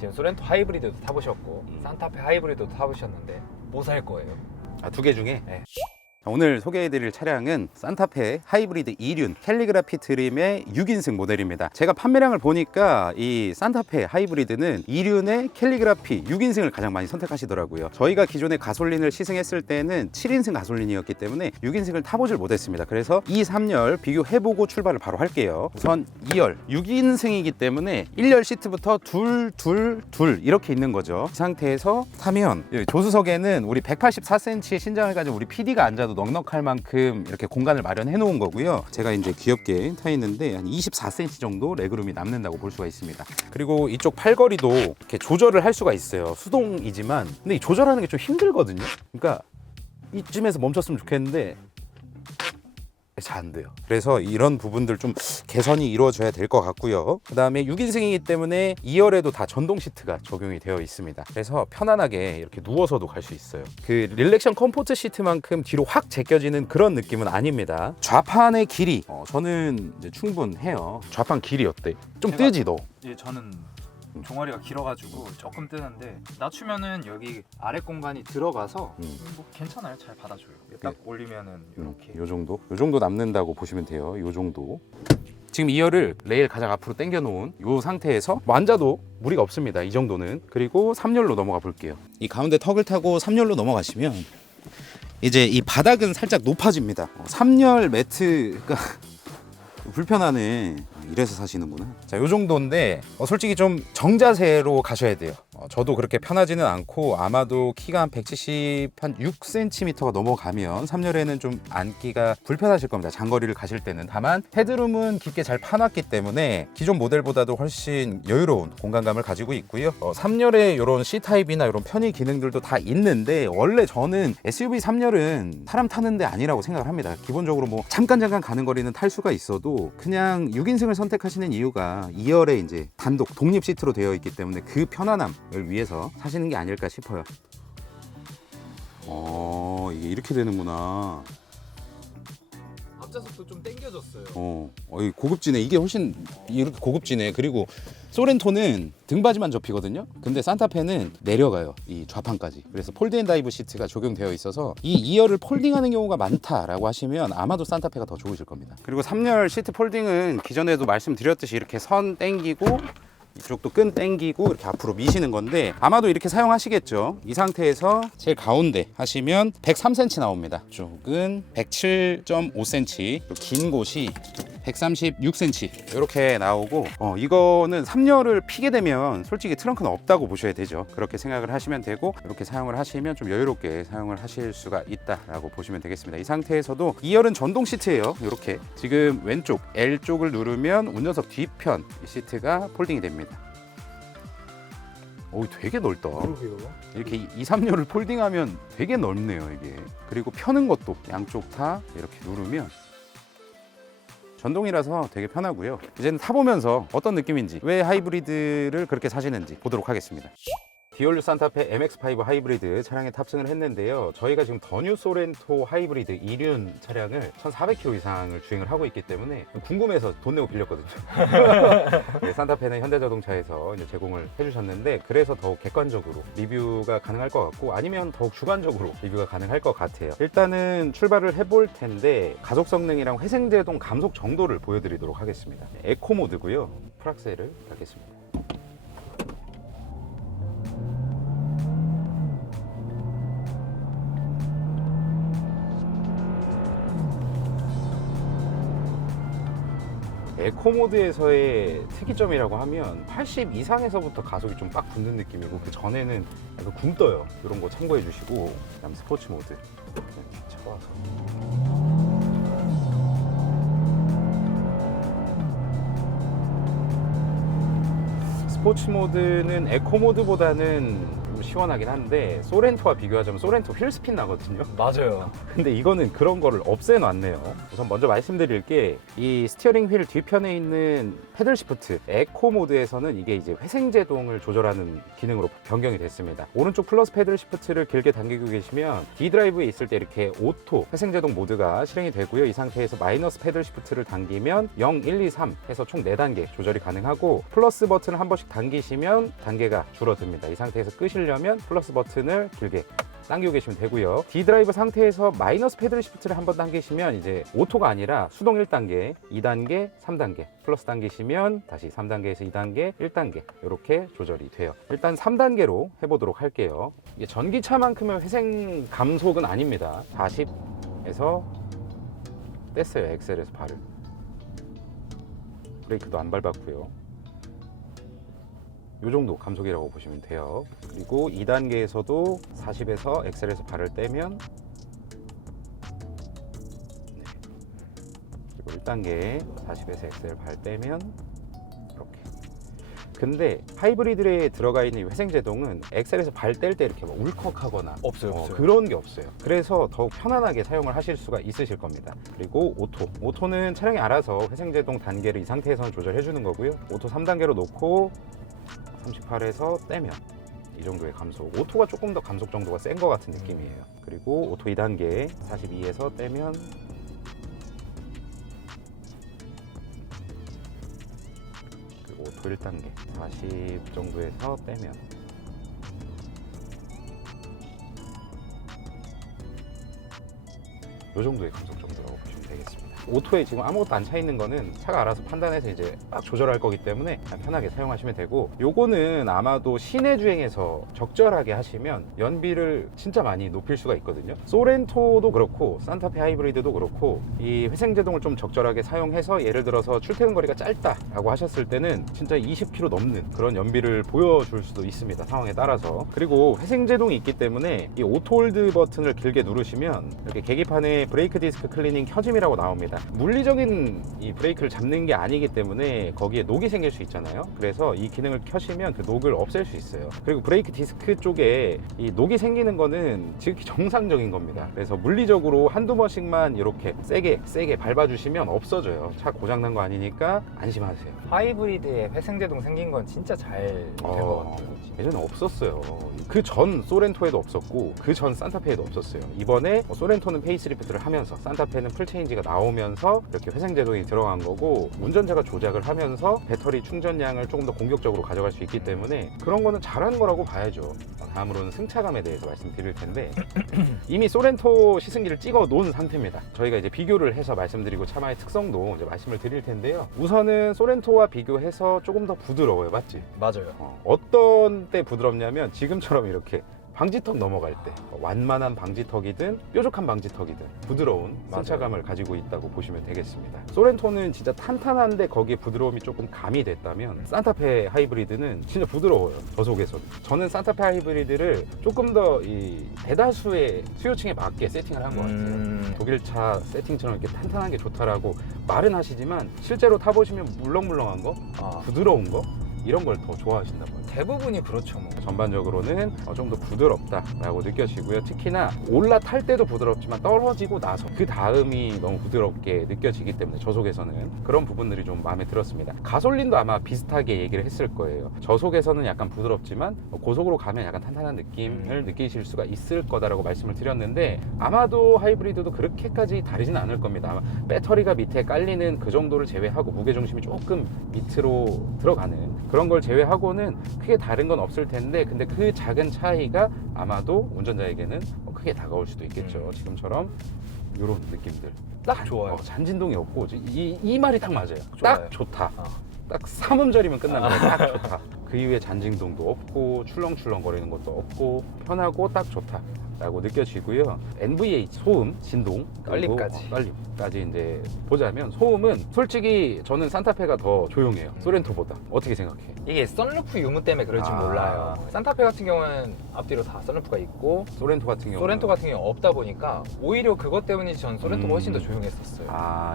지금 소렌토 하이브리드도 타보셨고 산타페 하이브리드도 타보셨는데 뭐 살 거예요? 두 개 중에? 네. 오늘 소개해드릴 차량은 산타페 하이브리드 2륜 캘리그라피 트림의 6인승 모델입니다. 제가 판매량을 보니까 이 산타페 하이브리드는 2륜의 캘리그라피 6인승을 가장 많이 선택하시더라고요. 저희가 기존에 가솔린을 시승했을 때는 7인승 가솔린이었기 때문에 6인승을 타보질 못했습니다. 그래서 2, 3열 비교해보고 출발을 바로 할게요. 우선 2열 6인승이기 때문에 1열 시트부터 둘 이렇게 있는 거죠. 이 상태에서 타면 조수석에는 우리 184cm의 신장을 가진 우리 PD가 앉아도 넉넉할 만큼 이렇게 공간을 마련해 놓은 거고요. 제가 이제 귀엽게 타 있는데 한 24cm 정도 레그룸이 남는다고 볼 수가 있습니다. 그리고 이쪽 팔걸이도 이렇게 조절을 할 수가 있어요. 수동이지만 근데 이 조절하는 게 좀 힘들거든요. 그러니까 이쯤에서 멈췄으면 좋겠는데 잘 안 돼요. 그래서 이런 부분들 좀 개선이 이루어져야 될 것 같고요. 그 다음에 6인승이기 때문에 2열에도 다 전동 시트가 적용이 되어 있습니다. 그래서 편안하게 이렇게 누워서도 갈 수 있어요. 그 릴렉션 컴포트 시트만큼 뒤로 확 제껴지는 그런 느낌은 아닙니다. 좌판의 길이 저는 이제 충분해요. 좌판 길이 어때? 좀 뜨지 너? 예, 저는 종아리가 길어가지고 조금 뜨는데 낮추면은 여기 아래 공간이 들어가서 뭐 괜찮아요. 잘 받아줘요. 딱 올리면은 이렇게 요 정도 남는다고 보시면 돼요. 요 정도. 지금 2열을 레일 가장 앞으로 당겨 놓은 이 상태에서 뭐 앉아도 무리가 없습니다. 이 정도는. 그리고 3열로 넘어가 볼게요. 이 가운데 턱을 타고 3열로 넘어가시면 이제 이 바닥은 살짝 높아집니다. 3열 매트가 불편하네. 이래서 사시는구나. 자, 요 정도인데 솔직히 좀 정자세로 가셔야 돼요. 저도 그렇게 편하지는 않고 아마도 키가 한 176cm가 넘어가면 3열에는 좀 앉기가 불편하실 겁니다. 장거리를 가실 때는. 다만 헤드룸은 깊게 잘 파놨기 때문에 기존 모델보다도 훨씬 여유로운 공간감을 가지고 있고요. 3열에 이런 C타입이나 이런 편의 기능들도 다 있는데 원래 저는 SUV 3열은 사람 타는 데 아니라고 생각을 합니다. 기본적으로 뭐 잠깐 가는 거리는 탈 수가 있어도 그냥 6인승을 선택하시는 이유가 2열에 이제 단독 독립 시트로 되어 있기 때문에 그 편안함을 위해서 사시는 게 아닐까 싶어요. 이게 이렇게 되는구나. 앞좌석도 좀 당겨졌어요. 고급지네. 이게 훨씬 이렇게 고급지네. 그리고 소렌토는 등받이만 접히거든요. 근데 산타페는 내려가요. 이 좌판까지. 그래서 폴드앤다이브 시트가 적용되어 있어서 이 2열을 폴딩하는 경우가 많다라고 하시면 아마도 산타페가 더 좋으실 겁니다. 그리고 3열 시트 폴딩은 기존에도 말씀드렸듯이 이렇게 선 땡기고 이쪽도 끈 땡기고 이렇게 앞으로 미시는 건데 아마도 이렇게 사용하시겠죠. 이 상태에서 제일 가운데 하시면 103cm 나옵니다. 이쪽은 107.5cm, 긴 곳이 136cm 이렇게 나오고 이거는 3열을 피게 되면 솔직히 트렁크는 없다고 보셔야 되죠. 그렇게 생각을 하시면 되고 이렇게 사용을 하시면 좀 여유롭게 사용을 하실 수가 있다라고 보시면 되겠습니다. 이 상태에서도 2열은 전동 시트예요. 이렇게 지금 왼쪽 L쪽을 누르면 운전석 뒤편 시트가 폴딩이 됩니다. 오, 되게 넓다. 그러게요. 이렇게 2, 3열을 폴딩하면 되게 넓네요, 이게. 그리고 펴는 것도 양쪽 다 이렇게 누르면 전동이라서 되게 편하고요. 이제는 타보면서 어떤 느낌인지, 왜 하이브리드를 그렇게 사시는지 보도록 하겠습니다. 디올류 산타페 MX5 하이브리드 차량에 탑승을 했는데요. 저희가 지금 더 뉴 소렌토 하이브리드 2륜 차량을 1,400km 이상을 주행을 하고 있기 때문에 궁금해서 돈 내고 빌렸거든요. 네, 산타페는 현대자동차에서 이제 제공을 해주셨는데 그래서 더욱 객관적으로 리뷰가 가능할 것 같고 아니면 더욱 주관적으로 리뷰가 가능할 것 같아요. 일단은 출발을 해볼 텐데 가속 성능이랑 회생제동 감속 정도를 보여드리도록 하겠습니다. 에코 모드고요. 풀악셀을 닫겠습니다. 에코 모드에서의 특이점이라고 하면 80 이상에서부터 가속이 좀 빡 붙는 느낌이고 그 전에는 약간 굼 떠요. 이런 거 참고해 주시고 그다음 스포츠 모드 잡아서 스포츠 모드는 에코 모드보다는 좀 시원하긴 한데 소렌토와 비교하자면 소렌토 휠스핀 나거든요. 맞아요. 근데 이거는 그런 거를 없애놨네요. 우선 먼저 말씀드릴 게 이 스티어링 휠 뒤편에 있는 패들 시프트 에코 모드에서는 이게 이제 회생제동을 조절하는 기능으로 변경이 됐습니다. 오른쪽 플러스 패들 시프트를 길게 당기고 계시면 D 드라이브에 있을 때 이렇게 오토 회생제동 모드가 실행이 되고요. 이 상태에서 마이너스 패들 시프트를 당기면 0, 1, 2, 3 해서 총 4단계 조절이 가능하고 플러스 버튼을 한 번씩 당기시면 단계가 줄어듭니다. 이 상태에서 끄시려면 플러스 버튼을 길게 당기고 계시면 되고요. D 드라이브 상태에서 마이너스 패들 시프트를 한번 당기시면 이제 오토가 아니라 수동 1단계, 2단계, 3단계 플러스 당기시면 다시 3단계에서 2단계, 1단계 이렇게 조절이 돼요. 일단 3단계로 해보도록 할게요. 이게 전기차만큼의 회생 감속은 아닙니다. 40에서 뗐어요. 엑셀에서 발을. 브레이크도 안 밟았고요. 이 정도 감속이라고 보시면 돼요. 그리고 2단계에서도 40에서 엑셀에서 발을 떼면 네. 그리고 1단계 40에서 엑셀 발 떼면 이렇게. 근데 하이브리드에 들어가 있는 이 회생제동은 엑셀에서 발 뗄 때 이렇게 막 울컥하거나 없어요. 그런 게 없어요. 그래서 더욱 편안하게 사용을 하실 수가 있으실 겁니다. 그리고 오토는 차량이 알아서 회생제동 단계를 이 상태에서는 조절해 주는 거고요. 오토 3단계로 놓고 38에서 떼면 이 정도의 감속. 오토가 조금 더 감속 정도가 센 것 같은 느낌이에요. 그리고 오토 2단계 42에서 떼면 그리고 오토 1단계 40 정도에서 떼면 이 정도의 감속 정도라고 보시면 되겠습니다. 오토에 지금 아무것도 안 차 있는 거는 차가 알아서 판단해서 이제 막 조절할 거기 때문에 편하게 사용하시면 되고, 요거는 아마도 시내 주행에서 적절하게 하시면 연비를 진짜 많이 높일 수가 있거든요. 소렌토도 그렇고 산타페 하이브리드도 그렇고 이 회생제동을 좀 적절하게 사용해서 예를 들어서 출퇴근 거리가 짧다라고 하셨을 때는 진짜 20km 넘는 그런 연비를 보여줄 수도 있습니다, 상황에 따라서. 그리고 회생제동이 있기 때문에 이 오토홀드 버튼을 길게 누르시면 이렇게 계기판에 브레이크 디스크 클리닝 켜짐이라고 나옵니다. 물리적인 이 브레이크를 잡는 게 아니기 때문에 거기에 녹이 생길 수 있잖아요. 그래서 이 기능을 켜시면 그 녹을 없앨 수 있어요. 그리고 브레이크 디스크 쪽에 이 녹이 생기는 거는 지극히 정상적인 겁니다. 그래서 물리적으로 한두 번씩만 이렇게 세게 밟아주시면 없어져요. 차 고장난 거 아니니까 안심하세요. 하이브리드에 회생제동 생긴 건 진짜 잘 된 것 같아요. 예전에 없었어요. 그 전 소렌토에도 없었고 그 전 산타페에도 없었어요. 이번에 소렌토는 페이스리프트를 하면서 산타페는 풀체인지가 나오면서 이렇게 회생제동이 들어간 거고, 운전자가 조작을 하면서 배터리 충전량을 조금 더 공격적으로 가져갈 수 있기 때문에 그런 거는 잘한 거라고 봐야죠. 다음으로는 승차감에 대해서 말씀드릴 텐데 이미 소렌토 시승기를 찍어 놓은 상태입니다. 저희가 이제 비교를 해서 말씀드리고 차만의 특성도 이제 말씀을 드릴 텐데요. 우선은 소렌토와 비교해서 조금 더 부드러워요. 맞지? 맞아요. 어떤 때 부드럽냐면 지금처럼 이렇게 방지턱 넘어갈 때 완만한 방지턱이든 뾰족한 방지턱이든 부드러운 승차감을 가지고 있다고 보시면 되겠습니다. 소렌토는 진짜 탄탄한데 거기에 부드러움이 조금 가미됐다면 산타페 하이브리드는 진짜 부드러워요. 저속에서는. 저는 산타페 하이브리드를 조금 더 이 대다수의 수요층에 맞게 세팅을 한 것 같아요. 독일차 세팅처럼 이렇게 탄탄한 게 좋다라고 말은 하시지만 실제로 타보시면 물렁물렁한 거, 부드러운 거 이런 걸 더 좋아하신다고요. 대부분이 그렇죠. 뭐. 전반적으로는 좀 더 부드럽다라고 느껴지고요. 특히나 올라탈 때도 부드럽지만 떨어지고 나서 그 다음이 너무 부드럽게 느껴지기 때문에 저속에서는 그런 부분들이 좀 마음에 들었습니다. 가솔린도 아마 비슷하게 얘기를 했을 거예요. 저속에서는 약간 부드럽지만 고속으로 가면 약간 탄탄한 느낌을 느끼실 수가 있을 거다라고 말씀을 드렸는데, 아마도 하이브리드도 그렇게까지 다르지는 않을 겁니다. 아마 배터리가 밑에 깔리는 그 정도를 제외하고 무게중심이 조금 밑으로 들어가는 그런 걸 제외하고는 크게 다른 건 없을 텐데, 근데 그 작은 차이가 아마도 운전자에게는 크게 다가올 수도 있겠죠. 지금처럼 이런 느낌들 딱 좋아요. 잔진동이 없고 이 말이 딱 맞아요. 좋아요. 딱 좋다. 딱 3음절이면 끝난 거예요. 딱 좋다. 그 이후에 잔진동도 없고 출렁출렁 거리는 것도 없고 편하고 딱 좋다 라고 느껴지고요. NVH 소음, 진동, 떨림까지 이제 보자면, 소음은 솔직히 저는 산타페가 더 조용해요. 소렌토보다. 어떻게 생각해? 이게 썬루프 유무 때문에 그럴지 몰라요. 산타페 같은 경우는 앞뒤로 다 썬루프가 있고 소렌토 같은 경우는 없다 보니까 오히려 그것 때문인지 전 소렌토가 훨씬 더 조용했었어요.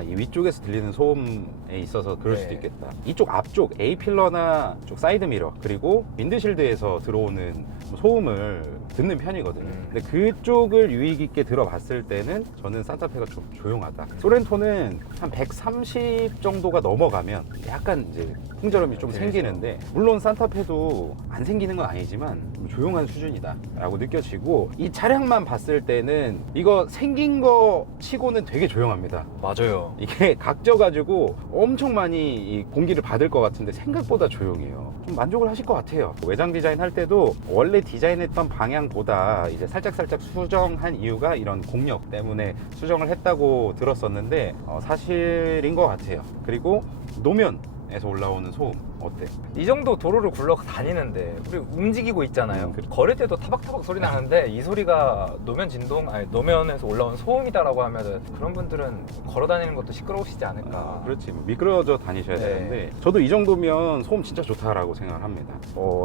이 위쪽에서 들리는 소음에 있어서 그럴 네. 수도 있겠다. 이쪽 앞쪽 A필러나 쪽 사이드미러 있죠. 그리고 윈드실드에서 들어오는 소음을 듣는 편이거든요. 근데 그쪽을 유의 깊게 들어봤을 때는 저는 산타페가 좀 조용하다. 소렌토는 한 130 정도가 넘어가면 약간 이제 풍절음이 좀 생기는데, 물론 산타페도 안 생기는 건 아니지만 조용한 수준이다 라고 느껴지고, 이 차량만 봤을 때는 이거 생긴 거 치고는 되게 조용합니다. 맞아요. 이게 각져가지고 엄청 많이 이 공기를 받을 것 같은데 생각보다 조용해요. 좀 만족을 하실 것 같아요. 외장 디자인 할 때도 원래 디자인했던 방향보다 이제 살짝 수정한 이유가 이런 공력 때문에 수정을 했다고 들었었는데 사실인 것 같아요. 그리고 노면에서 올라오는 소음 어때? 이 정도 도로를 굴러 다니는데 우리 움직이고 있잖아요. 걸을 때도 타박타박 소리 나는데 이 소리가 노면 진동, 아니 노면에서 올라온 소음이다라고 하면은 그런 분들은 걸어 다니는 것도 시끄러우시지 않을까. 그렇지, 미끄러져 다니셔야 네. 되는데, 저도 이 정도면 소음 진짜 좋다라고 생각을 합니다.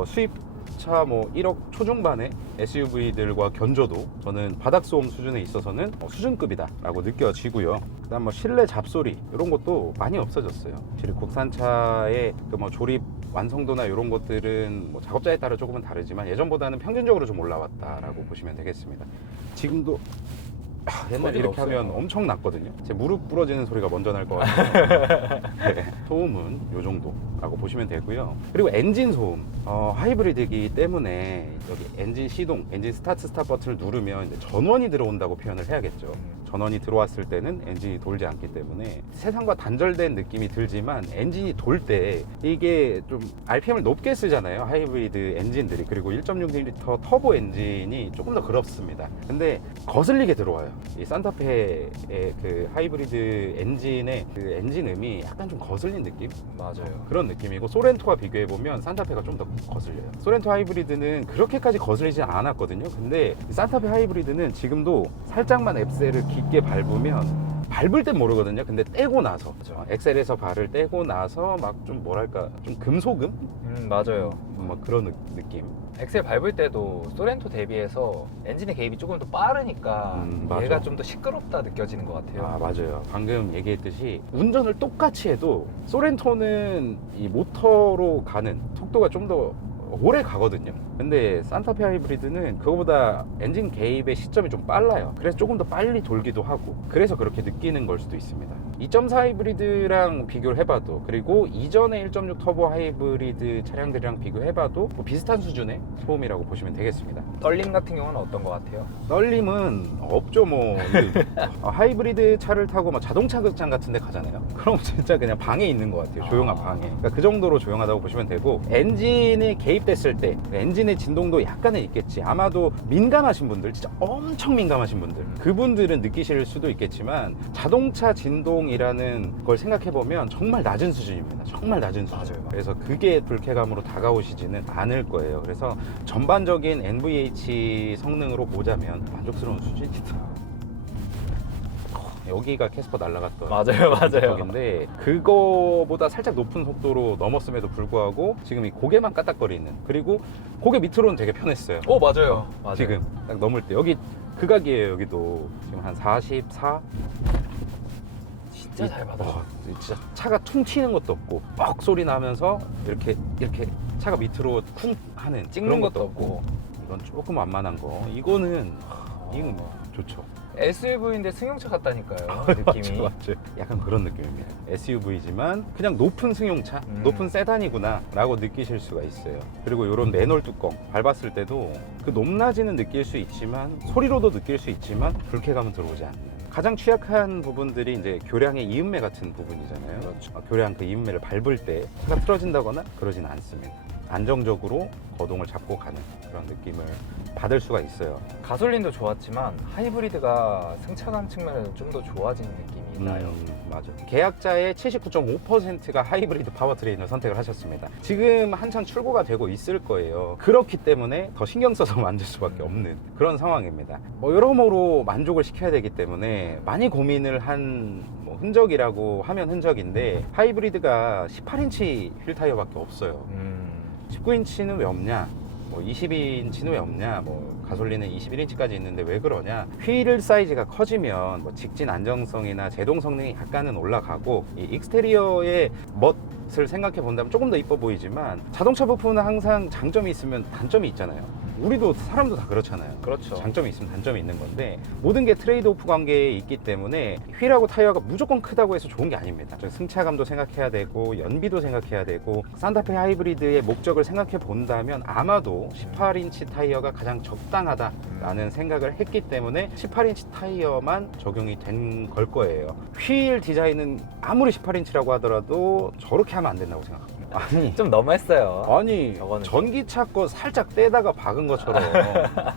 수입차 뭐 1억 초중반의 SUV들과 견줘도 저는 바닥 소음 수준에 있어서는 수준급이다라고 느껴지고요. 그다음 뭐 실내 잡소리 이런 것도 많이 없어졌어요. 확실히 국산차의 그 뭐 조립 완성도나 이런 것들은 뭐 작업자에 따라 조금은 다르지만 예전보다는 평균적으로 좀 올라왔다라고 보시면 되겠습니다. 지금도 옛날 이렇게 없어요. 하면 엄청 났거든요. 제 무릎 부러지는 소리가 먼저 날 것 같아요. 네, 소음은 이 정도라고 보시면 되고요. 그리고 엔진 소음, 하이브리드이기 때문에 여기 엔진 시동, 엔진 스타트 스탑 버튼을 누르면 이제 전원이 들어온다고 표현을 해야겠죠. 전원이 들어왔을 때는 엔진이 돌지 않기 때문에 세상과 단절된 느낌이 들지만, 엔진이 돌 때 이게 좀 RPM을 높게 쓰잖아요, 하이브리드 엔진들이. 그리고 1.6L 터보 엔진이 조금 더 그렇습니다. 근데 거슬리게 들어와요. 이 산타페의 그 하이브리드 엔진의 그 엔진음이 약간 좀 거슬린 느낌? 맞아요. 그런 느낌이고, 소렌토와 비교해보면 산타페가 좀 더 거슬려요. 소렌토 하이브리드는 그렇게까지 거슬리지 않았거든요. 근데 산타페 하이브리드는 지금도 살짝만 엑셀을 깊게 밟으면, 밟을 땐 모르거든요. 근데 떼고 나서, 엑셀에서 발을 떼고 나서 막 좀 뭐랄까, 좀 금소금? 맞아요. 막 그런 느낌. 엑셀 밟을 때도 소렌토 대비해서 엔진의 개입이 조금 더 빠르니까 맞아. 얘가 좀 더 시끄럽다 느껴지는 것 같아요. 맞아요. 방금 얘기했듯이 운전을 똑같이 해도 소렌토는 이 모터로 가는 속도가 좀 더 오래 가거든요. 근데 산타페 하이브리드는 그거보다 엔진 개입의 시점이 좀 빨라요. 그래서 조금 더 빨리 돌기도 하고, 그래서 그렇게 느끼는 걸 수도 있습니다. 2.4 하이브리드랑 비교를 해봐도, 그리고 이전의 1.6 터보 하이브리드 차량들이랑 비교해봐도 뭐 비슷한 수준의 소음이라고 보시면 되겠습니다. 떨림 같은 경우는 어떤 것 같아요? 떨림은 없죠. 뭐 하이브리드 차를 타고 막 자동차 극장 같은 데 가잖아요. 그럼 진짜 그냥 방에 있는 것 같아요. 조용한 방에. 그러니까 그 정도로 조용하다고 보시면 되고, 엔진이 개입됐을 때 엔진의 진동도 약간은 있겠지. 아마도 민감하신 분들, 진짜 엄청 민감하신 분들, 그분들은 느끼실 수도 있겠지만, 자동차 진동이라는 걸 생각해보면 정말 낮은 수준입니다. 정말 낮은 수준. 맞아요. 그래서 그게 불쾌감으로 다가오시지는 않을 거예요. 그래서 전반적인 NVH 성능으로 보자면 만족스러운 수준이다. 여기가 캐스퍼 날아갔던 맞아요. 인데, 그거보다 살짝 높은 속도로 넘었음에도 불구하고 지금 이 고개만 까딱거리는, 그리고 고개 밑으로는 되게 편했어요. 맞아요. 지금 딱 넘을 때 여기 극악이에요. 여기도 지금 한 44. 진짜 잘 받아. 진짜 차가 퉁 튀는 것도 없고, 뻑 소리 나면서 이렇게 차가 밑으로 쿵 하는 찍는 그런 것도 없고. 이건 조금 완만한 거. 이거는 좋죠. SUV인데 승용차 같다니까요. 느낌이. 맞죠. 약간 그런 느낌입니다. SUV지만 그냥 높은 승용차, 높은 세단이구나 라고 느끼실 수가 있어요. 그리고 이런 맨홀 뚜껑 밟았을 때도 그 높낮이는 느낄 수 있지만, 소리로도 느낄 수 있지만 불쾌감은 들어오지 않는. 가장 취약한 부분들이 이제 교량의 이음매 같은 부분이잖아요. 그렇죠. 교량 그 이음매를 밟을 때 차가 틀어진다거나 그러진 않습니다. 안정적으로 거동을 잡고 가는 그런 느낌을 받을 수가 있어요. 가솔린도 좋았지만 하이브리드가 승차감 측면에서 좀 더 좋아진 느낌이 나요. 맞아. 계약자의 79.5%가 하이브리드 파워트레인을 선택을 하셨습니다. 지금 한창 출고가 되고 있을 거예요. 그렇기 때문에 더 신경 써서 만들 수밖에 없는 그런 상황입니다. 뭐 여러모로 만족을 시켜야 되기 때문에 많이 고민을 한 흔적이라고 하면 흔적인데, 하이브리드가 18인치 휠 타이어밖에 없어요. 19인치는 왜 없냐? 22인치는 왜 없냐? 가솔린은 21인치까지 있는데 왜 그러냐? 휠 사이즈가 커지면 직진 안정성이나 제동 성능이 약간은 올라가고, 이 익스테리어의 것을 생각해 본다면 조금 더 이뻐 보이지만 자동차 부품은 항상 장점이 있으면 단점이 있잖아요. 우리도 사람도 다 그렇잖아요. 그렇죠. 장점이 있으면 단점이 있는 건데 모든 게 트레이드 오프 관계에 있기 때문에 휠하고 타이어가 무조건 크다고 해서 좋은 게 아닙니다. 승차감도 생각해야 되고 연비도 생각해야 되고 산타페 하이브리드의 목적을 생각해 본다면 아마도 18인치 타이어가 가장 적당하다라는 생각을 했기 때문에 18인치 타이어만 적용이 된 걸 거예요. 휠 디자인은 아무리 18인치라고 하더라도 저렇게 하면 안 된다고 생각합니다. 아니 좀 너무했어요. 아니 저거는 전기차 거 살짝 떼다가 박은 것처럼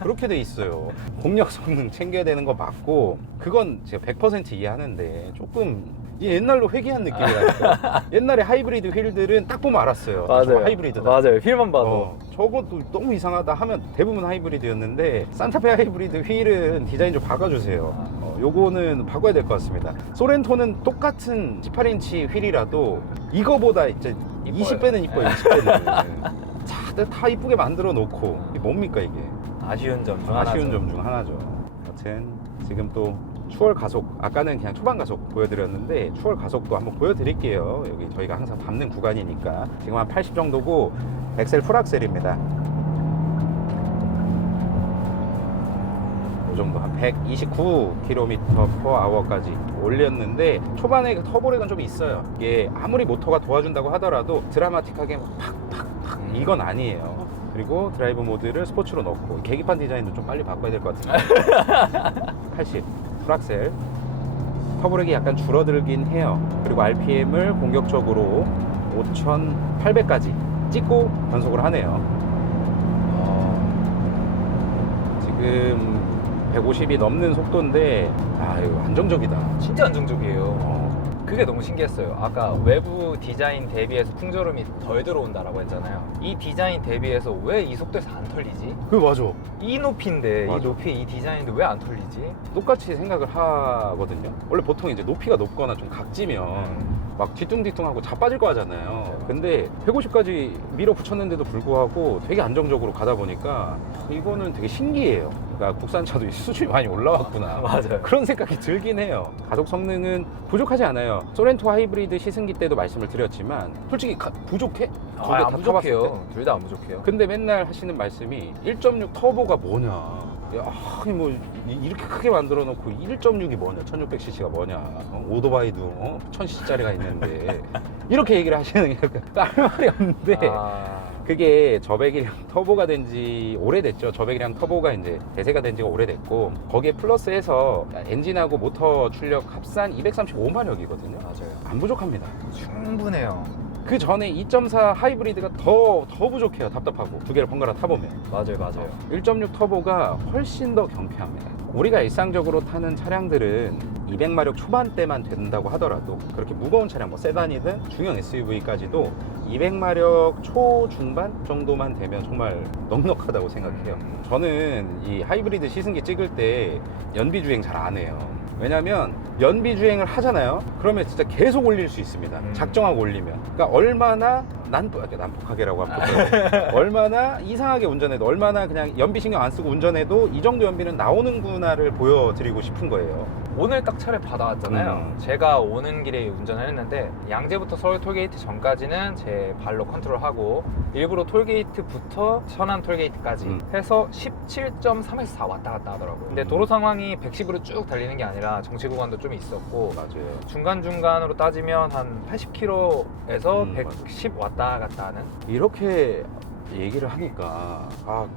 그렇게 돼 있어요. 공력 성능 챙겨야 되는 거 맞고 그건 제가 100% 이해하는데 조금 이 옛날로 회귀한 느낌이랄까. 옛날에 하이브리드 휠들은 딱 보면 알았어요. 저거 하이브리드다. 맞아요. 휠만 봐도. 저것도 너무 이상하다 하면 대부분 하이브리드였는데 산타페 하이브리드 휠은 디자인 좀 바꿔주세요. 요거는 바꿔야 될 것 같습니다. 소렌토는 똑같은 18인치 휠이라도 이거보다 이제 이뻐요. 20배는 이뻐요. 20배는. 자, 다 이쁘게 만들어 놓고 이게 뭡니까 이게? 아쉬운 점 중 아쉬운 하나죠. 점 중 하나죠. 여튼 지금 또 추월 가속, 아까는 그냥 초반 가속 보여드렸는데 추월 가속도 한번 보여드릴게요. 여기 저희가 항상 밟는 구간이니까 지금 한 80 정도고 엑셀 풀악셀입니다. 이 정도 한 129km/h까지 올렸는데 초반에 그 터보렉은 좀 있어요. 이게 아무리 모터가 도와준다고 하더라도 드라마틱하게 팍팍팍 이건 아니에요. 그리고 드라이브 모드를 스포츠로 넣고 계기판 디자인도 좀 빨리 바꿔야 될 것 같은데 80 풀악셀 터보렉이 약간 줄어들긴 해요. 그리고 RPM을 공격적으로 5800까지 찍고 변속을 하네요. 지금 150이 넘는 속도인데 이거 안정적이다. 진짜 안정적이에요. 그게 너무 신기했어요. 아까 외부 디자인 대비해서 풍조름이 덜 들어온다라고 했잖아요. 이 디자인 대비해서 왜 이 속도에서 안 털리지? 그거 맞아. 이 높이인데 맞아. 이 높이에 이 디자인인데 왜 안 털리지? 똑같이 생각을 하거든요. 원래 보통 이제 높이가 높거나 좀 각지면 막 뒤뚱뒤뚱하고 자빠질 거 하잖아요. 근데 150까지 밀어붙였는데도 불구하고 되게 안정적으로 가다 보니까 이거는 되게 신기해요. 그러니까 국산차도 수준이 많이 올라왔구나. 맞아요. 그런 생각이 들긴 해요. 가속 성능은 부족하지 않아요. 소렌토 하이브리드 시승기 때도 말씀을 드렸지만 솔직히 부족해? 두 개 다 안 타봤을 때? 부족해요. 둘 다 안 부족해요. 근데 맨날 하시는 말씀이 1.6 터보가 뭐냐. 야, 뭐 이렇게 크게 만들어 놓고 1.6이 뭐냐, 1600cc가 뭐냐, 오토바이도 1000cc짜리가 있는데 이렇게 얘기를 하시는 게 할 말이 없는데 그게 저배기량 터보가 된 지 오래됐죠. 저배기량 터보가 이제 대세가 된 지가 오래됐고 거기에 플러스해서 엔진하고 모터 출력 합산 235마력이거든요. 맞아요. 안 부족합니다. 충분해요. 그 전에 2.4 하이브리드가 더 부족해요. 답답하고 두 개를 번갈아 타보면 맞아요. 1.6 터보가 훨씬 더 경쾌합니다. 우리가 일상적으로 타는 차량들은 200마력 초반대만 된다고 하더라도 그렇게 무거운 차량, 뭐 세단이든 중형 SUV까지도 200마력 초중반 정도만 되면 정말 넉넉하다고 생각해요. 저는 이 하이브리드 시승기 찍을 때 연비 주행 잘 안 해요. 왜냐면 연비 주행을 하잖아요. 그러면 진짜 계속 올릴 수 있습니다. 작정하고 올리면. 그러니까 얼마나 난폭하게라고 하면 얼마나 이상하게 운전해도, 얼마나 그냥 연비 신경 안 쓰고 운전해도 이 정도 연비는 나오는구나를 보여드리고 싶은 거예요. 오늘 딱 차를 받아왔잖아요. 제가 오는 길에 운전을 했는데 양재부터 서울 톨게이트 전까지는 제 발로 컨트롤하고 일부러 톨게이트부터 천안 톨게이트까지 해서 17.3에서 4 왔다 갔다 하더라고요. 근데 도로 상황이 110으로 쭉 달리는 게 아니라 정체 구간도 좀 있었고 맞아요. 중간중간으로 따지면 한 80km에서 110 왔다 갔다 하는. 이렇게 얘기를 하니까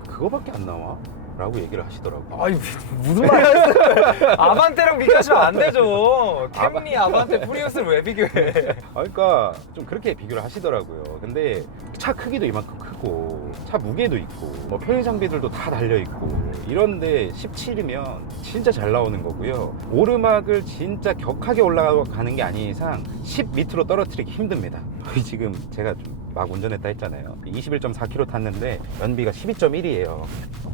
그거밖에 안 나와? 라고 얘기를 하시더라고요. 아이 무슨 말이야? 아반떼랑 비교하시면 안 되죠. 캠리, 아반떼, 프리우스를 왜 비교해? 그러니까 좀 그렇게 비교를 하시더라고요. 근데 차 크기도 이만큼 크고 차 무게도 있고 뭐 편의 장비들도 다 달려 있고 이런데 17이면 진짜 잘 나오는 거고요. 오르막을 진짜 격하게 올라가는 게 아닌 이상 10 밑으로 떨어뜨리기 힘듭니다. 거의 지금 제가 좀 막 운전했다 했잖아요. 21.4km 탔는데 연비가 12.1이에요.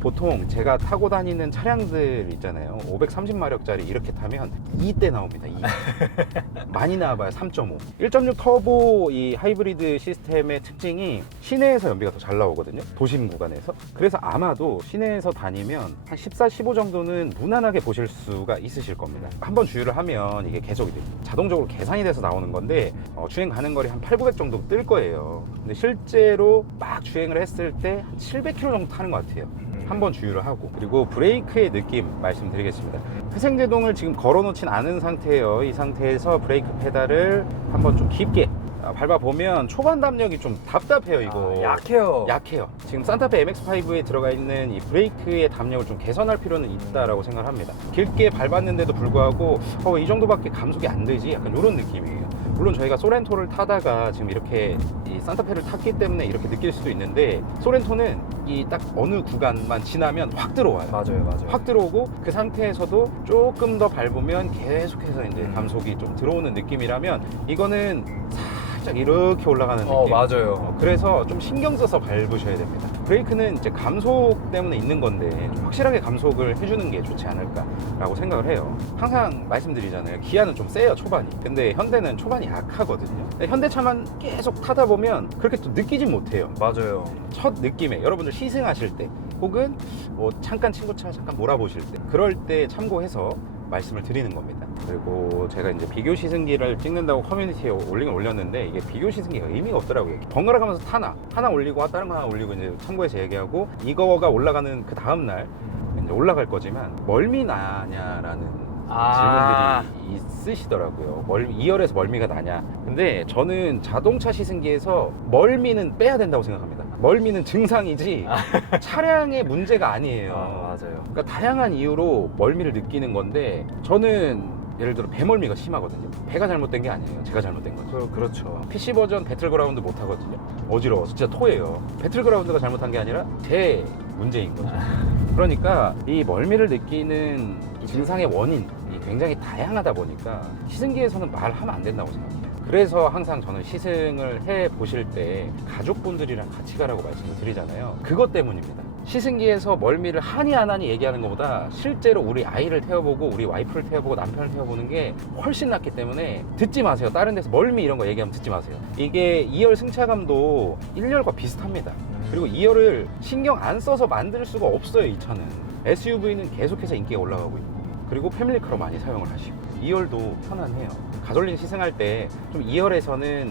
보통 제가 타고 다니는 차량들 있잖아요. 530마력짜리 이렇게 타면 2대 나옵니다. 2. 많이 나와봐야 3.5. 1.6 터보 이 하이브리드 시스템의 특징이 시내에서 연비가 더 잘 나오거든요. 도심 구간에서. 그래서 아마도 시내에서 다니면 한 14, 15 정도는 무난하게 보실 수가 있으실 겁니다. 한번 주유를 하면 이게 계속이 돼요. 자동적으로 계산이 돼서 나오는 건데 주행 가는 거리 한 8, 900 정도 뜰 거예요. 근데 실제로 막 주행을 했을 때 한 700km 정도 타는 것 같아요. 한번 주유를 하고. 그리고 브레이크의 느낌 말씀드리겠습니다. 회생제동을 지금 걸어놓진 않은 상태예요. 이 상태에서 브레이크 페달을 한번 좀 깊게 밟아보면 초반 담력이 좀 답답해요. 이거 약해요. 약해요. 지금 산타페 MX-5에 들어가 있는 이 브레이크의 담력을 좀 개선할 필요는 있다라고 생각을 합니다. 길게 밟았는데도 불구하고 이 정도밖에 감속이 안 되지? 약간 이런 느낌이에요. 물론 저희가 소렌토를 타다가 지금 이렇게 이 산타페를 탔기 때문에 이렇게 느낄 수도 있는데, 소렌토는 이 딱 어느 구간만 지나면 확 들어와요. 맞아요. 확 들어오고 그 상태에서도 조금 더 밟으면 계속해서 이제 감속이 좀 들어오는 느낌이라면, 이거는 살짝 이렇게 올라가는 느낌. 맞아요. 그래서 좀 신경 써서 밟으셔야 됩니다. 브레이크는 이제 감속 때문에 있는 건데 좀 확실하게 감속을 해주는 게 좋지 않을까라고 생각을 해요. 항상 말씀드리잖아요. 기아는 좀 세요, 초반이. 근데 현대는 초반이 약하거든요. 근데 현대차만 계속 타다 보면 그렇게 또 느끼진 못해요. 맞아요. 첫 느낌에 여러분들 시승하실 때, 혹은 뭐 잠깐 친구차 잠깐 몰아보실 때, 그럴 때 참고해서 말씀을 드리는 겁니다. 그리고 제가 이제 비교 시승기를 찍는다고 커뮤니티에 올렸는데, 이게 비교 시승기가 의미가 없더라고요. 번갈아 가면서 하나 올리고 다른 거 하나 올리고 이제 참고해서 얘기하고, 이거가 올라가는 그 다음날 이제 올라갈 거지만 멀미 나냐라는 질문들이 있으시더라고요. 2열에서 멀미가 나냐. 근데 저는 자동차 시승기에서 멀미는 빼야 된다고 생각합니다. 멀미는 증상이지 차량의 문제가 아니에요. 맞아요. 그러니까 다양한 이유로 멀미를 느끼는 건데, 저는 예를 들어 배멀미가 심하거든요. 배가 잘못된 게 아니에요. 제가 잘못된 거죠. 그렇죠. PC 버전 배틀그라운드 못 하거든요. 어지러워서 진짜 토해요. 배틀그라운드가 잘못한 게 아니라 제 문제인 거죠. 그러니까 이 멀미를 느끼는 이 증상의 원인이 굉장히 다양하다 보니까 시승기에서는 말하면 안 된다고 생각해요. 그래서 항상 저는 시승을 해 보실 때 가족분들이랑 같이 가라고 말씀을 드리잖아요. 그것 때문입니다. 시승기에서 멀미를 하니 안 하니 얘기하는 것보다 실제로 우리 아이를 태워보고 우리 와이프를 태워보고 남편을 태워보는 게 훨씬 낫기 때문에 듣지 마세요. 다른 데서 멀미 이런 거 얘기하면 듣지 마세요. 이게 2열 승차감도 1열과 비슷합니다. 그리고 2열을 신경 안 써서 만들 수가 없어요. 이 차는 SUV는 계속해서 인기가 올라가고 있고, 그리고 패밀리카로 많이 사용을 하시고, 2열도 편안해요. 가솔린 시승할 때 좀 2열에서는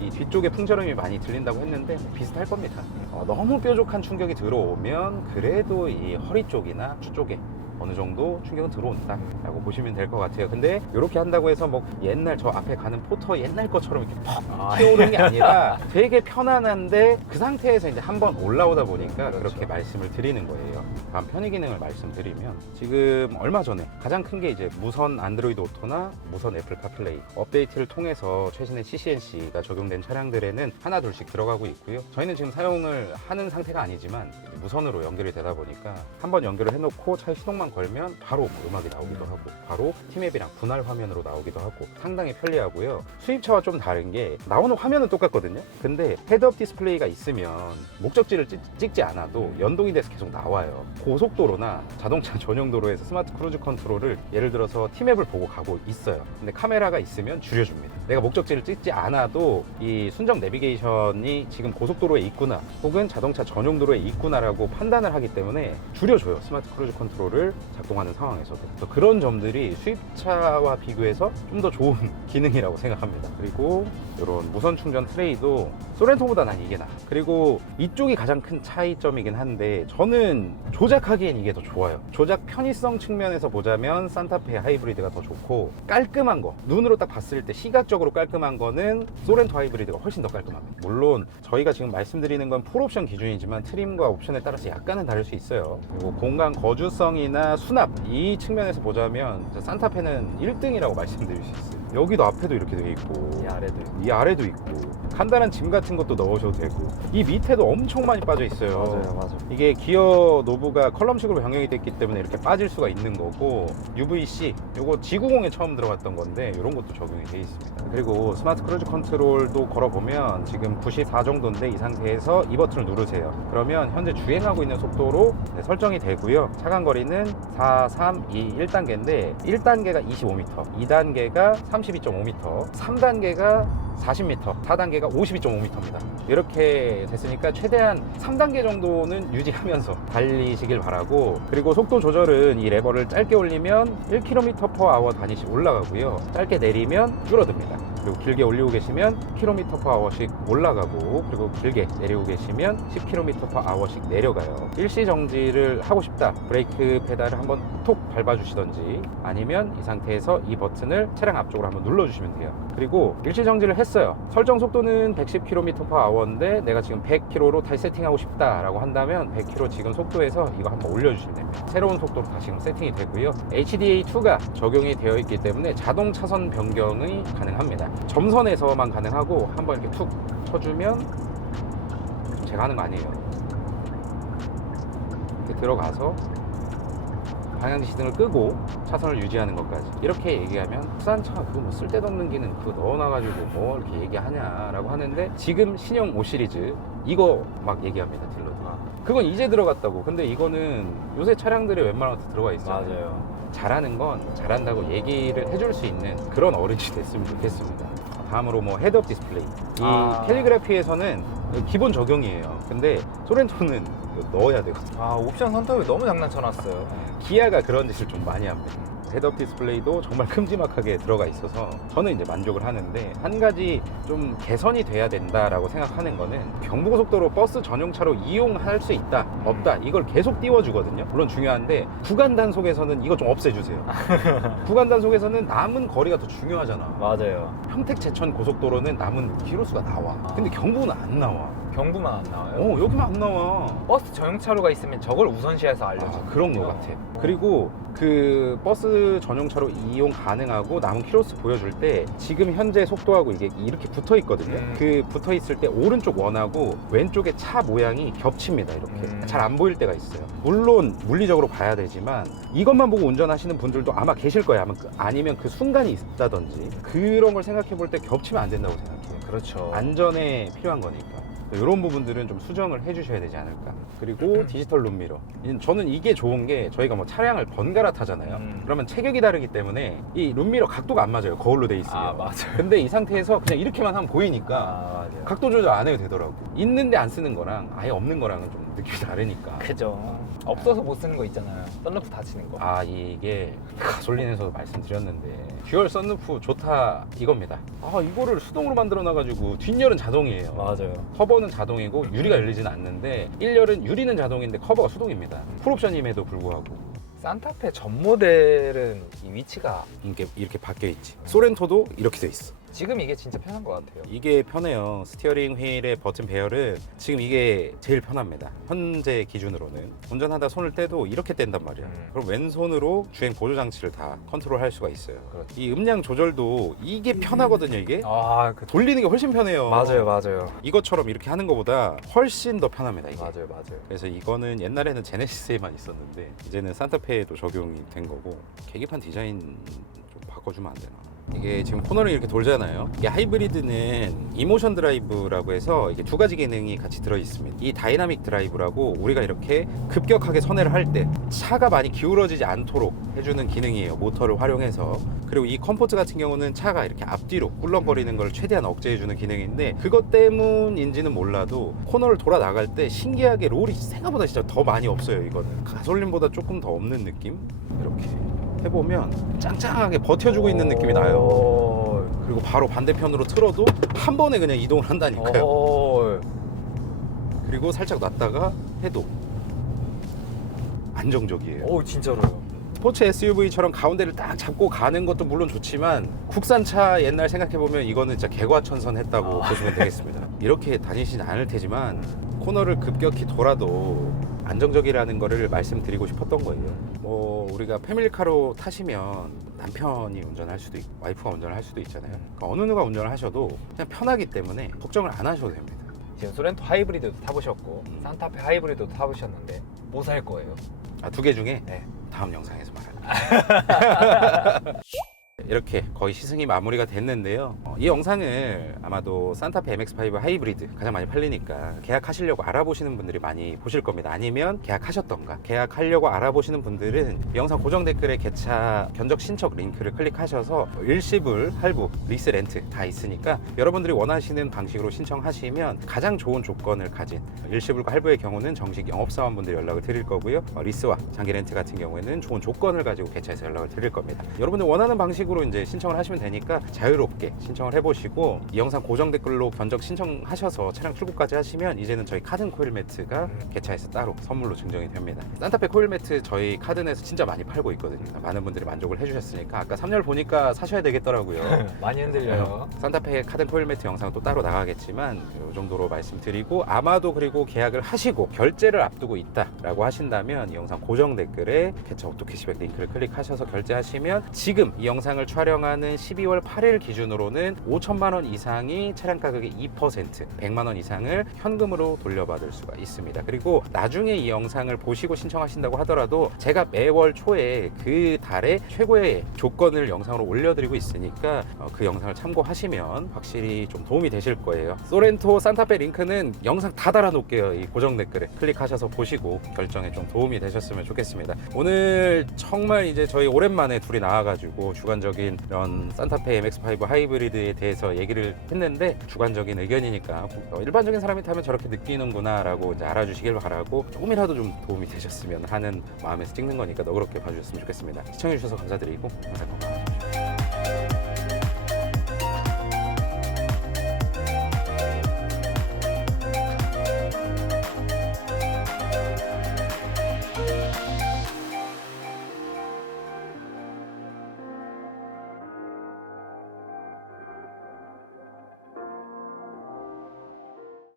이 뒤쪽에 풍절음이 많이 들린다고 했는데 비슷할 겁니다. 너무 뾰족한 충격이 들어오면 그래도 이 허리 쪽이나 추 쪽에 어느 정도 충격은 들어온다라고 보시면 될 것 같아요. 근데 이렇게 한다고 해서 뭐 옛날 저 앞에 가는 포터 옛날 것처럼 이렇게 퍽 튀어오르는 게 아니라 되게 편안한데, 그 상태에서 이제 한번 올라오다 보니까 그렇죠. 그렇게 말씀을 드리는 거예요. 다음 편의 기능을 말씀드리면, 지금 얼마 전에 가장 큰 게 이제 무선 안드로이드 오토나 무선 애플 카플레이 업데이트를 통해서 최신의 CCNC가 적용된 차량들에는 하나 둘씩 들어가고 있고요. 저희는 지금 사용을 하는 상태가 아니지만 무선으로 연결이 되다 보니까 한번 연결을 해놓고 차에 시동만 걸면 바로 음악이 나오기도 하고, 바로 티맵이랑 분할 화면으로 나오기도 하고 상당히 편리하고요. 수입차와 좀 다른 게 나오는 화면은 똑같거든요. 근데 헤드업 디스플레이가 있으면 목적지를 찍지 않아도 연동이 돼서 계속 나와요. 고속도로나 자동차 전용 도로에서 스마트 크루즈 컨트롤을 예를 들어서 티맵을 보고 가고 있어요. 근데 카메라가 있으면 줄여줍니다. 내가 목적지를 찍지 않아도 이 순정 내비게이션이 지금 고속도로에 있구나, 혹은 자동차 전용 도로에 있구나라고 판단을 하기 때문에 줄여줘요. 스마트 크루즈 컨트롤을 작동하는 상황에서도. 그런 점들이 수입차와 비교해서 좀 더 좋은 기능이라고 생각합니다. 그리고 이런 무선 충전 트레이도 소렌토보다 난 이게 나아. 그리고 이쪽이 가장 큰 차이점이긴 한데, 저는 조작하기엔 이게 더 좋아요. 조작 편의성 측면에서 보자면 산타페 하이브리드가 더 좋고, 깔끔한 거, 눈으로 딱 봤을 때 시각적으로 깔끔한 거는 소렌토 하이브리드가 훨씬 더 깔끔합니다. 물론 저희가 지금 말씀드리는 건 풀옵션 기준이지만 트림과 옵션에 따라서 약간은 다를 수 있어요. 그리고 공간 거주성이나 수납, 이 측면에서 보자면 산타페는 1등이라고 말씀드릴 수 있어요. 여기도 앞에도 이렇게 돼 있고, 이 아래도 이 아래도 있고, 간단한 짐 같은 것도 넣으셔도 되고 이 밑에도 엄청 많이 빠져 있어요. 맞아요. 이게 기어 노브가 컬럼식으로 변경이 됐기 때문에 이렇게 빠질 수가 있는 거고 UVC 요거 G90에 처음 들어갔던 건데 이런 것도 적용이 돼 있습니다. 그리고 스마트 크루즈 컨트롤도 걸어보면 지금 94 정도인데 이 상태에서 이 버튼을 누르세요. 그러면 현재 주행하고 있는 속도로 설정이 되고요. 차간 거리는 4, 3, 2, 1단계인데 1단계가 25m, 2단계가 32.5m, 3단계가 40m, 4단계가 52.5m입니다. 이렇게 됐으니까 최대한 3단계 정도는 유지하면서 달리시길 바라고, 그리고 속도 조절은 이 레버를 짧게 올리면 1km/h 단위씩 올라가고요. 짧게 내리면 줄어듭니다. 그리고 길게 올리고 계시면 km/h씩 올라가고, 그리고 길게 내리고 계시면 10km/h씩 내려가요. 일시 정지를 하고 싶다, 브레이크 페달을 한번 톡 밟아주시던지 아니면 이 상태에서 이 버튼을 차량 앞쪽으로 한번 눌러주시면 돼요. 그리고 일시 정지를 했어요. 설정 속도는 110km/h인데 내가 지금 100km로 다시 세팅하고 싶다 라고 한다면 100km 지금 속도에서 이거 한번 올려주시면 됩니다. 새로운 속도로 다시 지금 세팅이 되고요. HDA2가 적용이 되어 있기 때문에 자동 차선 변경이 가능합니다. 점선에서만 가능하고 한번 이렇게 툭 쳐주면, 제가 하는 거 아니에요, 이렇게 들어가서 방향지 시등을 끄고 차선을 유지하는 것까지. 이렇게 얘기하면 국산차 그거 뭐 쓸데도 없는 기능 그거 넣어놔가지고 뭐 이렇게 얘기하냐라고 하는데, 지금 신형 5 시리즈 이거 막 얘기합니다, 딜러들. 그건 이제 들어갔다고. 근데 이거는 요새 차량들에 웬만하면 다 들어가 있어요. 맞아요. 잘하는 건 잘한다고 얘기를 해줄 수 있는 그런 어른이 됐으면 좋겠습니다. 다음으로 뭐 헤드업 디스플레이. 이 캘리그라피에서는 기본 적용이에요. 근데 소렌토는 넣어야 되거든요. 옵션 선택을 너무 장난쳐놨어요. 기아가 그런 짓을 좀 많이 합니다. 헤드업 디스플레이도 정말 큼지막하게 들어가 있어서 저는 이제 만족을 하는데, 한 가지 좀 개선이 돼야 된다라고 생각하는 거는 경부고속도로 버스 전용차로 이용할 수 있다 없다 이걸 계속 띄워주거든요. 물론 중요한데 구간 단속에서는 이거 좀 없애주세요. 구간 단속에서는 남은 거리가 더 중요하잖아. 맞아요. 평택 제천 고속도로는 남은 키로수가 나와. 근데 경부는 안 나와. 경부만 안 나와요? 여기만 안 나와. 버스 전용차로가 있으면 저걸 우선시해서 알려줘. 그런 거 같아. 그리고 그 버스 전용차로 이용 가능하고 남은 키로수 보여줄 때 지금 현재 속도하고 이게 이렇게 붙어 있거든요. 그 붙어 있을 때 오른쪽 원하고 왼쪽에 차 모양이 겹칩니다. 이렇게 잘 안 보일 때가 있어요. 물론 물리적으로 봐야 되지만 이것만 보고 운전하시는 분들도 아마 계실 거예요. 아니면 그 순간이 있다든지 그런 걸 생각해 볼 때 겹치면 안 된다고 생각해요. 그렇죠. 안전에 필요한 거니까. 이런 부분들은 좀 수정을 해주셔야 되지 않을까. 그리고 디지털 룸미러. 저는 이게 좋은 게, 저희가 뭐 차량을 번갈아 타잖아요. 그러면 체격이 다르기 때문에 이 룸미러 각도가 안 맞아요. 거울로 돼 있으면. 맞아요. 근데 이 상태에서 그냥 이렇게만 하면 보이니까 맞아요. 각도 조절 안 해도 되더라고. 있는데 안 쓰는 거랑 아예 없는 거랑은 좀 느낌이 다르니까. 그죠. 없어서 못 쓰는 거 있잖아요. 썬루프 닫히는 거. 이게 가솔린에서도 말씀드렸는데 듀얼 썬루프 좋다 이겁니다. 이거를 수동으로 만들어 놔가지고 뒷열은 자동이에요. 맞아요. 커버는 자동이고 유리가 열리지는 않는데 1열은 유리는 자동인데 커버가 수동입니다. 풀옵션임에도 불구하고. 산타페 전 모델은 이 위치가 이렇게 바뀌어 있지. 소렌토도 이렇게 돼 있어. 지금 이게 진짜 편한 것 같아요. 이게 편해요. 스티어링 휠의 버튼 배열은 지금 이게 제일 편합니다. 현재 기준으로는. 운전하다 손을 떼도 이렇게 뗀단 말이야. 그럼 왼손으로 주행 보조 장치를 다 컨트롤할 수가 있어요. 그렇죠. 이 음량 조절도 이게 편하거든요. 이게 돌리는 게 훨씬 편해요. 맞아요. 이것처럼 이렇게 하는 것보다 훨씬 더 편합니다. 이게. 맞아요. 그래서 이거는 옛날에는 제네시스에만 있었는데 이제는 산타페에도 적용이 된 거고, 계기판 디자인 좀 바꿔주면 안 되나? 이게 지금 코너를 이렇게 돌잖아요. 이게 하이브리드는 이모션 드라이브라고 해서 이게 두 가지 기능이 같이 들어 있습니다. 이 다이나믹 드라이브라고 우리가 이렇게 급격하게 선회를 할 때 차가 많이 기울어지지 않도록 해주는 기능이에요. 모터를 활용해서. 그리고 이 컴포트 같은 경우는 차가 이렇게 앞뒤로 꿀렁거리는 걸 최대한 억제해주는 기능인데, 그것 때문인지는 몰라도 코너를 돌아 나갈 때 신기하게 롤이 생각보다 진짜 더 많이 없어요. 이거는 가솔린보다 조금 더 없는 느낌? 이렇게 해보면 짱짱하게 버텨주고 있는 느낌이 나요. 그리고 바로 반대편으로 틀어도 한 번에 그냥 이동을 한다니까요. 그리고 살짝 놨다가 해도 안정적이에요. 진짜로요. 스포츠 SUV처럼 가운데를 딱 잡고 가는 것도 물론 좋지만, 국산차 옛날 생각해보면 이거는 진짜 개과천선 했다고 보시면 되겠습니다. 이렇게 다니진 않을 테지만 코너를 급격히 돌아도 안정적이라는 거를 말씀드리고 싶었던 거예요. 뭐 우리가 패밀리카로 타시면 남편이 운전할 수도 있고 와이프가 운전을 할 수도 있잖아요. 그러니까 어느 누가 운전을 하셔도 그냥 편하기 때문에 걱정을 안 하셔도 됩니다. 지금 소렌토 하이브리드도 타보셨고 산타페 하이브리드도 타보셨는데 뭐 살 거예요? 아, 두 개 중에 네. 다음 영상에서 말할게요. 이렇게 거의 시승이 마무리가 됐는데요. 이 영상을 아마도 산타페 MX-5 하이브리드 가장 많이 팔리니까 계약하시려고 알아보시는 분들이 많이 보실 겁니다. 아니면 계약하셨던가 계약하려고 알아보시는 분들은 이 영상 고정 댓글에 개차 견적 신청 링크를 클릭하셔서 일시불, 할부, 리스 렌트 다 있으니까 여러분들이 원하시는 방식으로 신청하시면 가장 좋은 조건을 가진 일시불과 할부의 경우는 정식 영업사원분들 연락을 드릴 거고요. 리스와 장기 렌트 같은 경우에는 좋은 조건을 가지고 개차해서 연락을 드릴 겁니다. 여러분들 원하는 방식으로 이제 신청을 하시면 되니까 자유롭게 신청을 해보시고 이 영상 고정 댓글로 견적 신청하셔서 차량 출고까지 하시면 이제는 저희 카든 코일 매트가 개차해서 따로 선물로 증정이 됩니다. 산타페 코일 매트 저희 카든에서 진짜 많이 팔고 있거든요. 많은 분들이 만족을 해주셨으니까 아까 3열 보니까 사셔야 되겠더라고요. 많이 흔들려요. 산타페 카든 코일 매트 영상 또 따로 나가겠지만 이 정도로 말씀드리고 아마도 그리고 계약을 하시고 결제를 앞두고 있다라고 하신다면 이 영상 고정 댓글에 개차 오토 캐시백 링크를 클릭하셔서 결제하시면 지금 이 영상을 촬영하는 12월 8일 기준으로는 5천만 원 이상이 차량 가격의 2%, 100만 원 이상을 현금으로 돌려받을 수가 있습니다. 그리고 나중에 이 영상을 보시고 신청하신다고 하더라도 제가 매월 초에 그 달의 최고의 조건을 영상으로 올려드리고 있으니까 그 영상을 참고하시면 확실히 좀 도움이 되실 거예요. 소렌토 산타페 링크는 영상 다 달아놓을게요. 이 고정 댓글에 클릭하셔서 보시고 결정에 좀 도움이 되셨으면 좋겠습니다. 오늘 정말 이제 저희 오랜만에 둘이 나와가지고 주관적인 이런 산타페 MX-5 하이브리드에 대해서 얘기를 했는데 주관적인 의견이니까 일반적인 사람이 타면 저렇게 느끼는구나 라고 이제 알아주시길 바라고 조금이라도 좀 도움이 되셨으면 하는 마음에서 찍는 거니까 너그럽게 봐주셨으면 좋겠습니다. 시청해주셔서 감사드리고 항상 건강하십시오.